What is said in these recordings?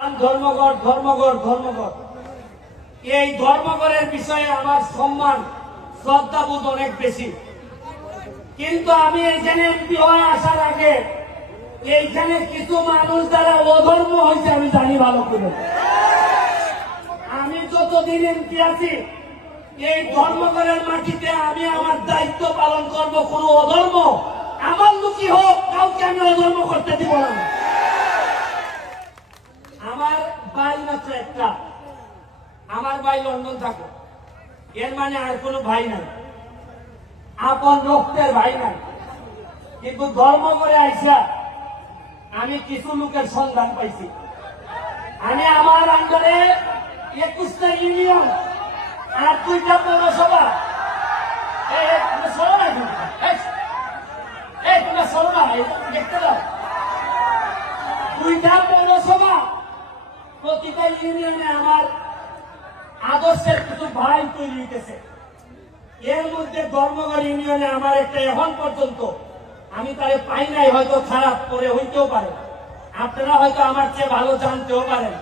ধর্মঘট ধর্মঘট ধর্মঘট এই ধর্মঘটের বিষয়ে আমার সম্মান শ্রদ্ধাবোধ অনেক বেশি, কিন্তু আমি এইখানে এমপি হয়ে আসার আগে এইখানে কিছু মানুষ দ্বারা অধর্ম হয়েছে আমি জানি ভালো করে। আমি যতদিন এমপি আছি এই ধর্মঘটের মাটিতে আমি আমার দায়িত্ব পালন করব। কোন অধর্ম আমার লুকি হোক, কাউকে আমি অধর্ম করতে দিব না। আমার ভাই মাত্র একটা, আমার ভাই লন্ডন থাকে, এর মানে আর কোনো ভাই নাই, আপন রক্তের ভাই নাই। কিন্তু ধর্ম করে আইসা আমি কিছু লোকের সন্ধান পাইছি। আমি আমার আন্ডারে 21টা ইউনিয়ন আর 2টা পৌরসভা, দেখতে দাও, 2টা পৌরসভা, প্রতিটা ইউনিয়নে আমার আদর্শের কিছু ভাই তৈরি হইতেছে। এর মধ্যে ধর্মঘট ইউনিয়নে আমার একটা এখন পর্যন্ত আমি তারে পাই নাই, হয়তো খারাপ করে হইতেও পারে, আপনারা হয়তো আমার চেয়ে ভালো জানতেও পারেন,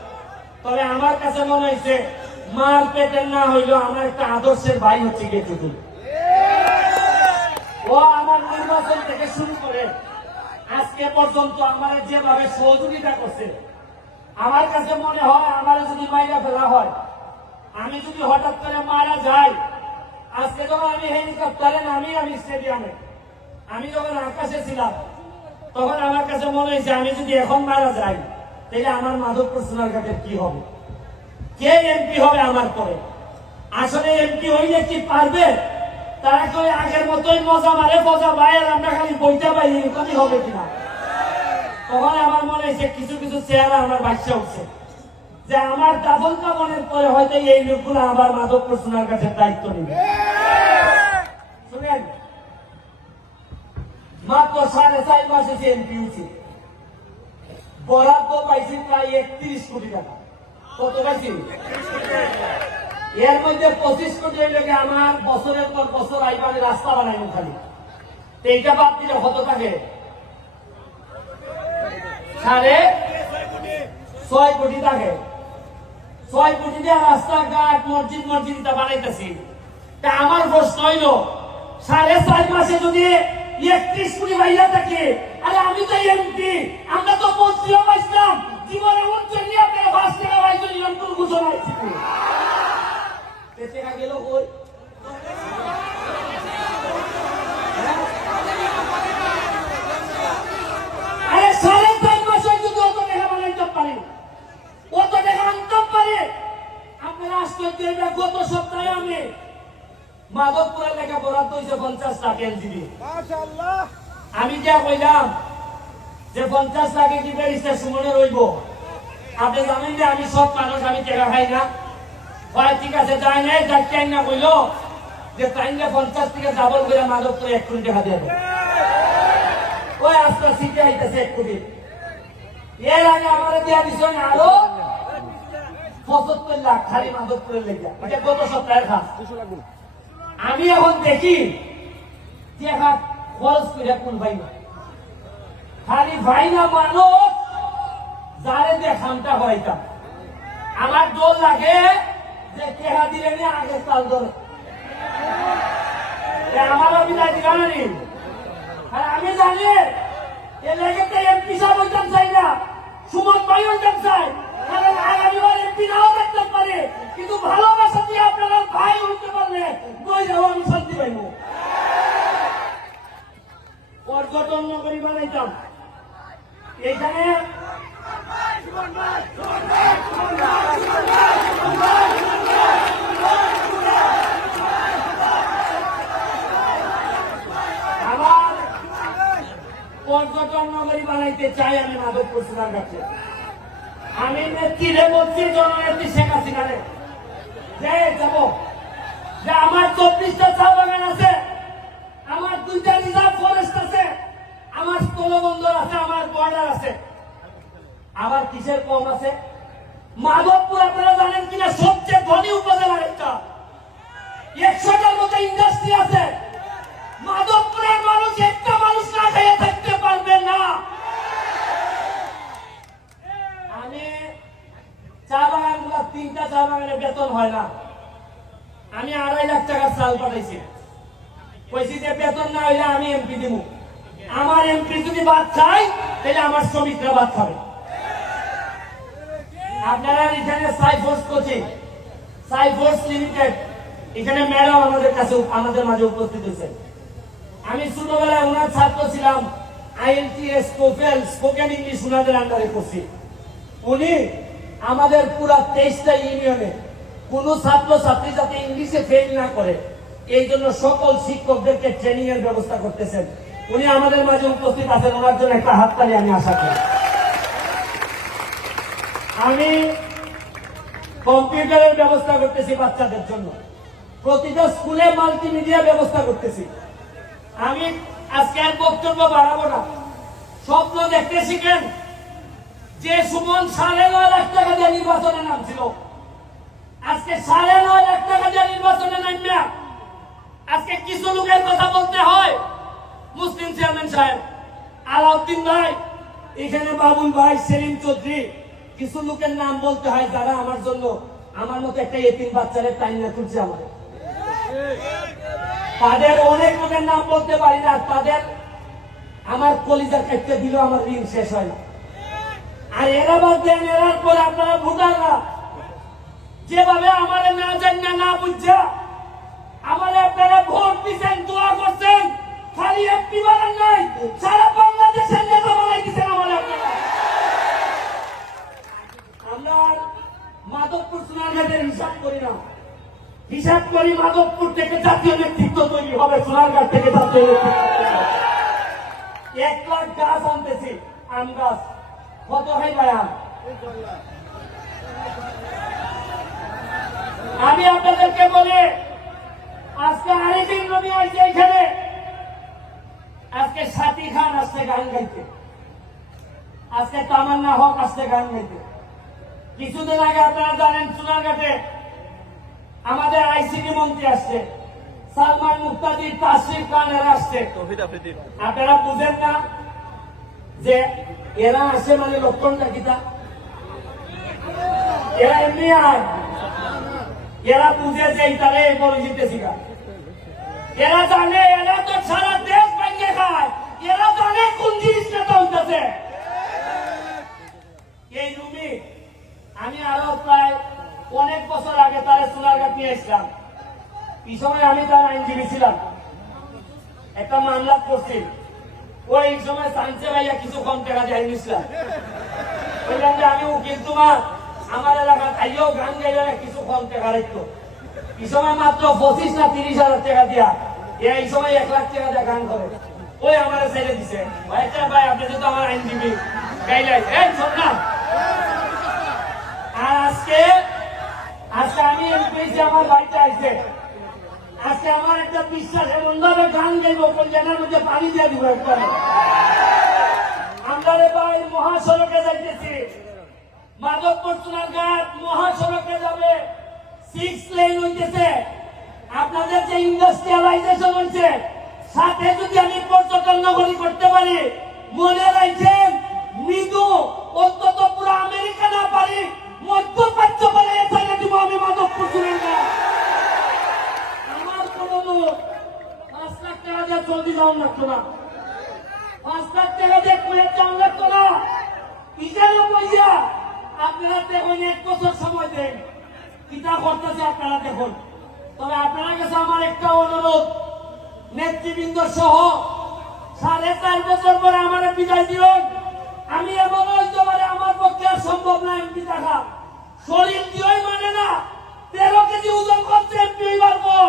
তবে আমার কাছে মনে হয়েছে মার পেটের না হইলেও আমার একটা আদর্শের ভাই হচ্ছে গেটুকুল। ও আমার নির্বাচন থেকে শুরু করে আজকে পর্যন্ত আমার যেভাবে সহযোগিতা করছে, আমার কাছে মনে হয় আমার যদি মাইরা ফেলা হয়, আমি যদি হঠাৎ করে মারা যাই, আজকে যখন আমি হেলিকপ্টারে নামি, আমি স্টেডিয়ামে, আমি যখন আকাশে ছিলাম, তখন আমার কাছে মনে হয়েছে আমি যদি এখন মারা যাই তাহলে আমার মাধবপুর সোনারঘাটের কি হবে, কে এমপি হবে আমার পরে। আসলে এমপি হইলে কি পারবে? তারা তো আগের মতোই মজা মারে, মজা বাইরে আমরা খালি বইটা পাই, এরকমই হবে কিনা। তখন আমার মনে হয়েছে কিছু কিছু চেহারা আমার বাচ্চা উঠছে, যে আমার দাদন কামনের পরে হয়তো এই লোকগুলো আবার মাধবপুর সোনারঘাটের দায়িত্ব নেবে। শুনেন, মাত্র 4.5 মাসে যে এমপি হচ্ছে, বরাদ্দ পাইছি প্রায় 31 কোটি টাকা। কত পাইছি? এর মধ্যে 25 কোটি লেগে আমার বছরের পর বছর আইবারে রাস্তা বানাই খালি। এইটা বাদ দিলে কত থাকে? 6.5 কোটি থাকে। 6 কোটি দিয়ে রাস্তাঘাট মসজিদ মসজিদটা বানাইতেছি। তা আমার প্রশ্ন হইল, 4.5 মাসে যদি 31 কোটি বাইরা থাকে, আরে আমি তো এমপি, আমরা তো মন্ত্রীও পাইছিলাম, জীবনে মন্ত্রী নিয়ে আপনারা 5 টাকা পাইছেন, এমপুর ঘোষণা হয়েছে টাকা গেল ওই আরে 4.5 মাসে যদি অত টাকা বানাইতে পারে, অত টাকা আনতে পারে, আপনারা আশ্চর্য। গত সপ্তাহে আমি মাধবপুরের লেখা বরাদ্দ হয়েছে 50 লাখ এলজিবি। আমি যা কইলাম যে 50 লাখে কি ব্যারিস্টার সুমনে রইব, আপনি জানেন যে আমি সব মানুষ, আমি টাকা খাই না। ঠিক আছে, যাই নাই, যাই না কইল যে তাই 50 থেকে ডাবল করে মাধবপুরে 1 কোটি টাকা দেবে। ওই আস্তে সিটে আইতেছে 1 কোটি। এর আগে আমার দেওয়া দিচ্ছেন আরো 75 লাখ খালি মাধবপুরের লেগে, এটা গত সপ্তাহের খাস। আমি এখন দেখি যে খরচ করে কোন ভাই না, খালি ভাই না মানুষ যারে দেখামটা হইতাম। আমার দোল লাগে যে কেহা দিলে নিয়ে আগে চাল ধরে আমার অভিনয় জানি, আর আমি জানি এ লেগে তো এমপি সাহেব হইতাম চাই না, সুমন ভাই হইতাম চাই, কারণ আগামীবার এমপি নাও দেখতে পারে, কিন্তু ভালোবাসা দিয়ে আপনারা ভাই হইতে পারলে বই যাবো, আমি শান্তি পাইব। পর্যটন নগরী বানাইতাম এইখানে, আমার পর্যটন নগরী বানাইতে চাই আমি মাধবপুর সোনারঘাটে। আমি নেত্রীরে বলছি, জননেত্রী শেখ হাসিনারে, যে যাবো, যে আমার 24টা চা বাগান আছে, আমার 2টা রিজার্ভ ফরেস্ট আছে, আমার স্থলবন্দর আছে, আমার বর্ডার আছে, আমার কিসের কম আছে? মাধবপুর আপনারা জানেন কিনা সবচেয়ে ধনী উপজেলা একটা, 100টার মতো ইন্ডাস্ট্রি আছে। মাধবপুরের মানুষ একটা মানুষ না খেয়ে থাকতে পারবে না। আমি আপনার 3টা চা বাগানে বেতন হয় না, আমি 2.5 লাখ টাকার চাল পাঠাইছি, কইছি যে বেতন না হইলে আমি এমপি দিব। আমার এমপি যদি বাদ খাই তাহলে আমার শ্রমিকরা বাদ খাবে। আপনারা এখানে সাইফোর্স কোচিং, সাইফোর্স লিমিটেড, এখানে ম্যাডাম আমাদের মাঝে উপস্থিত হয়েছেন। আমি ছোটবেলায় ওনার ছাত্র ছিলাম, IELTS, TOEFL, স্পোকেন ইংলিশ ওনাদের আন্ডারে করছি। উনি আমাদের পুরা 23টা ইউনিয়নে কোন ছাত্র ছাত্রী যাতে ইংলিশে ফেল না করে এই জন্য সকল শিক্ষকদেরকে ট্রেনিং এর ব্যবস্থা করতেছেন। উনি আমাদের মাঝে উপস্থিত আছেন, ওনার জন্য একটা হাততালি আমি আশা করি। আমি কম্পিউটারের ব্যবস্থা করতেছি বাচ্চাদের জন্য, প্রতিটা স্কুলে মাল্টিমিডিয়া ব্যবস্থা করতেছি। আমি আজকে আর বক্তব্য বাড়াবো না, স্বপ্ন দেখতে শিখেন। যে সুমন 9.5 লাখ টাকা দিয়ে নির্বাচনে নামছিল, আজকে 9.5 লাখ টাকা দিয়ে নির্বাচনে নামবে। আজকে কিছু লোকের কথা বলতে হয়, মুসলিম চেয়ারম্যান সাহেব, আলাউদ্দিন ভাই, এখানে বাবুল ভাই, সেলিম চৌধুরী, কিছু লোকের নাম বলতে হয় যারা আমার জন্য, আমার মতো একটা এতিম বাচ্চাদের টাইম না তুলছে আমাদের। তাদের অনেক লোকের নাম বলতে পারি না, তাদের আমার কলিজা কাটতে দিল আমার ঋণ শেষ হয় না। আর এরা বাদ দেন, এরার পরে আপনারা ভোটাররা যেভাবে আমার না জানা না বুঝা আমাদের আপনারা ভোট দিচ্ছেন, দোয়া করছেন, খালি একটি বানান নাই, সারা বাংলাদেশের নেতা বানাই দিচ্ছেন আমাদের আপনারা। আমরা মাধবপুর সোনারঘাটের হিসাব করি না, হিসাব করি মাধবপুর থেকে জাতীয় নেতৃত্ব তৈরি হবে, সোনারঘাট থেকে জাতীয় নেতৃত্ব। 1 লাখ গাছ আনতেছি, আম গাছ কত হয় ভাইয়া? আমি আপনাদেরকে বলি, আজকে আরেকদিন নবী আসছে এখানে, আজকে সাথী খান আসছে গান গাইতে, আজকে তামান্না হক আসছে গান গাইতে। কিছুদিন আগে আপনারা জানেন সোনারঘাটে আমাদের ICT মন্ত্রী আসছে, সালমান মুক্তাদি, তাসরিফ খান, এরা আসছে। আপনারা বুঝেন না যে এরা আসে মানে লক্ষণটা কিতা? এরা এমনি আর এরা বুঝে যে তারা এই বড় জিতেছি, এরা জানে, এরা তো সারা দেশ ভেঙে খায়, এরা জানে কোন জিনিসটা চলতেছে। এই রুমি আমি আরো প্রায় অনেক বছর আগে তারা সোনারঘাট নিয়ে এসলাম, এই সময় আমি তার আইনজীবী ছিলাম, একটা মামলা করছি। ওই সময় সানসে ভাইয়া কিছু কম টাকা দিয়ে নিয়েছিলাম, বললাম যে আমি উকিল, তোমার আমার এলাকা তাইও গান গাইলে কিছু কম টাকা রাখতো। এই সময় মাত্র 25 না 30 হাজার টাকা দিয়া, এই সময় 1 লাখ টাকা দিয়ে গান করে। ওই আমার ছেড়ে দিছে, ভাই আপনি তো আমার আইনজীবী গাইলেন, এই শোন না। আর আজকে আমি পেয়েছি, আমার ভাইটা আছে, আজকে আমার একটা বিশ্বাস, এমন ভাবে গান গাইব কল্যাণের মধ্যে পানি দিয়ে দিব একটা। আমরা রে ভাই মহাসড়কে যাইতেছি, মাধবপুর সোনারঘাট মহাসড়কে যাবে, 6 লেন হইতেছে। আপনাদের যে ইন্ডাস্ট্রিয়ালাইজেশন হয়েছে, সাথে যদি আমি পর্যটন নগরী করতে পারি, মনে রাখছেন মৃদু অন্তত পুরো আমেরিকা না পারি, মধ্যপ্রাচ্য বলে এখানে দিব আমি মাধবপুর সোনারঘাট। আমার কোন লোক 5 লাখ টাকা দিয়ে চলতে যাওয়া লাগতো না, 5 লাখ টাকা দিয়ে কুয়েত যাওয়া লাগতো না। ইজারা পয়সা আপনারা দেখুন, 1 বছর সময় দেন, কিতা করতেছে আপনারা দেখুন। তবে আপনার কাছে আমার একটা অনুরোধ, নেতৃবৃন্দ সহ 4.5 বছর পরে আমার বিদায় দিন। আমি এমন হইতে পারে আমার পক্ষে আর সম্ভব না এমপি থাকা, শরীর দিয়েই মানে না, 13 কেজি ওজন করছে এমপি হইবার পর।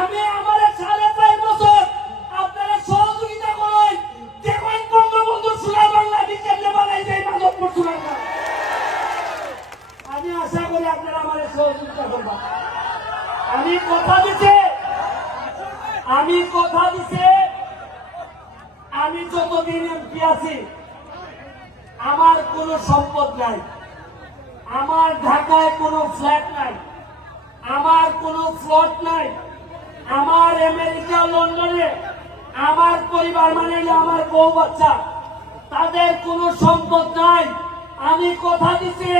আমি আমার 4.5 বছর আপনারা সহযোগিতা করেন, দেখুন বঙ্গবন্ধু সোনার বাংলাদেশ কেমনে বানাই যায় মাধবপুর সোনারঘাট। আমি আশা করি আপনারা আমার সহযোগিতা করবেন। আমি কথা দিচ্ছি, আমি যতদিন এমপি আছি আমার কোনো সম্পদ নাই, আমার ঢাকায় কোনো ফ্ল্যাট নাই, আমার কোনো প্লট নাই, আমার আমেরিকা লন্ডনে আমার পরিবার মানে আমার বউ বাচ্চা, তাদের কোনো সম্পদ নাই। আমি কথা দিচ্ছি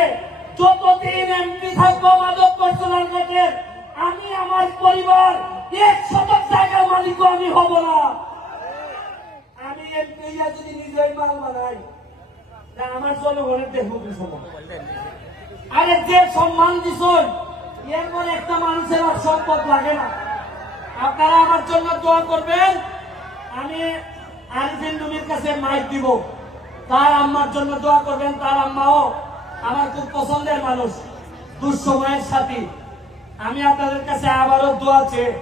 যতদিন এমপি থাকবো মাধবপুর সোনারঘাটের, আমি আমার পরিবার 100 টাকার মালিক আমি হব না। আমি এমপি যদি নিজেই মাল বানাই, আমার জনগণের দেখবো কিছু না। আরে যে সম্মান দিস, এরপর একটা মানুষের আর সম্পদ লাগে না। আপনারা আমার জন্য দোয়া করবেন। আমি আরিফিন নবীর কাছে মাইক দিব, তার আম্মার জন্য দোয়া করবেন। তার আম্মাও আমার খুব পছন্দের মানুষ, দুঃসময়ের সাথী। আমি আপনাদের কাছে আবারও দোয়া চেয়ে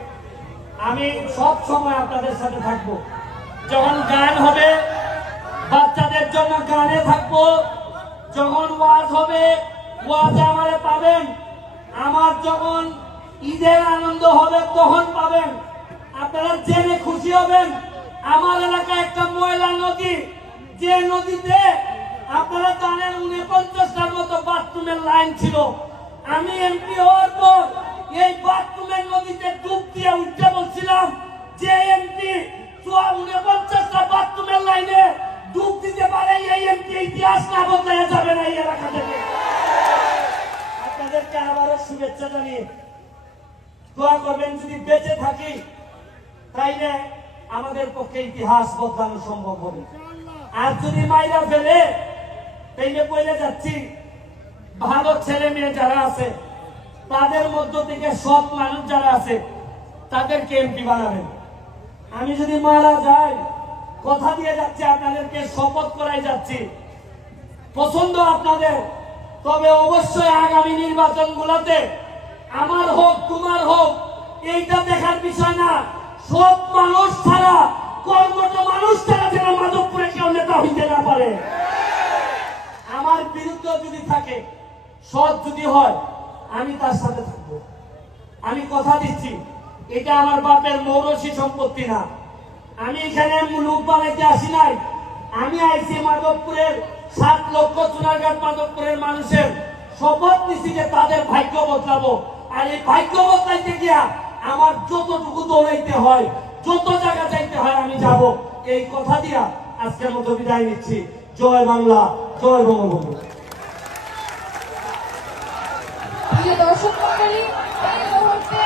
আমি সব সময় আপনাদের সাথে থাকবো। যখন গান হবে বাচ্চাদের জন্য গানে থাকবো, যখন ওয়াজ হবে ওয়াজে আমারে পাবেন, আমার যখন ঈদের আনন্দ হবে তখন পাবেন। আপনারা জেনে খুশি হবেন, আমার এলাকায় একটা ময়লা নদী, যে নদীতে আপনারা জানেন 49টার মতো বাথরুমের লাইন ছিল। আমি এমপি হওয়ার পর এই বাথরুমের নদীতে ডুব দিয়ে উঠতে বলছিলাম যে এমপি 49টা বাথরুমের লাইনে ডুব দিতে পারে, এই এমপি ইতিহাস না বদলে যাবে না এই এলাকা থেকে। আপনাদেরকে আবারও শুভেচ্ছা জানিয়ে দোয়া করবেন, যদি বেঁচে থাকি তাইলে আমাদের পক্ষে ইতিহাস বদলানো সম্ভব হবে। আর যদি মাইরা ফেলে তাইলে বলে যাচ্ছি, ভালো ছেলে মেয়ে যারা আছে তাদের মধ্য থেকে সৎ মানুষ যারা আছে তাদেরকে এমপি বানাবেন। আমি যদি মারা যাই, কথা দিয়ে যাচ্ছি, আপনাদেরকে শপথ করাই যাচ্ছি, পছন্দ আপনাদের, তবে অবশ্যই আগামী নির্বাচনগুলোতে আমার হোক তোমার হোক এইটা দেখার বিষয় না, সব মানুষ ছাড়া, কর্মঠ মানুষ ছাড়া যেন মাধবপুরে কেউ নেতা হইতে না পারে। আমার বিরুদ্ধে যদি থাকে, সৎ যদি হয়, আমি তার সাথে থাকবো। আমি কথা দিচ্ছি, এটা আমার বাপের মৌরসী সম্পত্তি না। আমি এখানে মুলুক বানাইতে আসি নাই, আমি আইছি মাধবপুরের 7 লক্ষ সোনারঘাট মাধবপুরের মানুষের শপথ নিচ্ছি যে তাদের ভাগ্য বদলাবো। আর এই ভাগ্য বদলাইতে গিয়া আমার যতটুকু দৌড়াইতে হয়, যত জায়গা যাইতে হয় আমি যাব। এই কথা দিয়া আজকের মতো বিদায় নিচ্ছি। জয় বাংলা, জয় বঙ্গবন্ধু। প্রিয় দর্শক মণ্ডলী, এই মুহূর্তে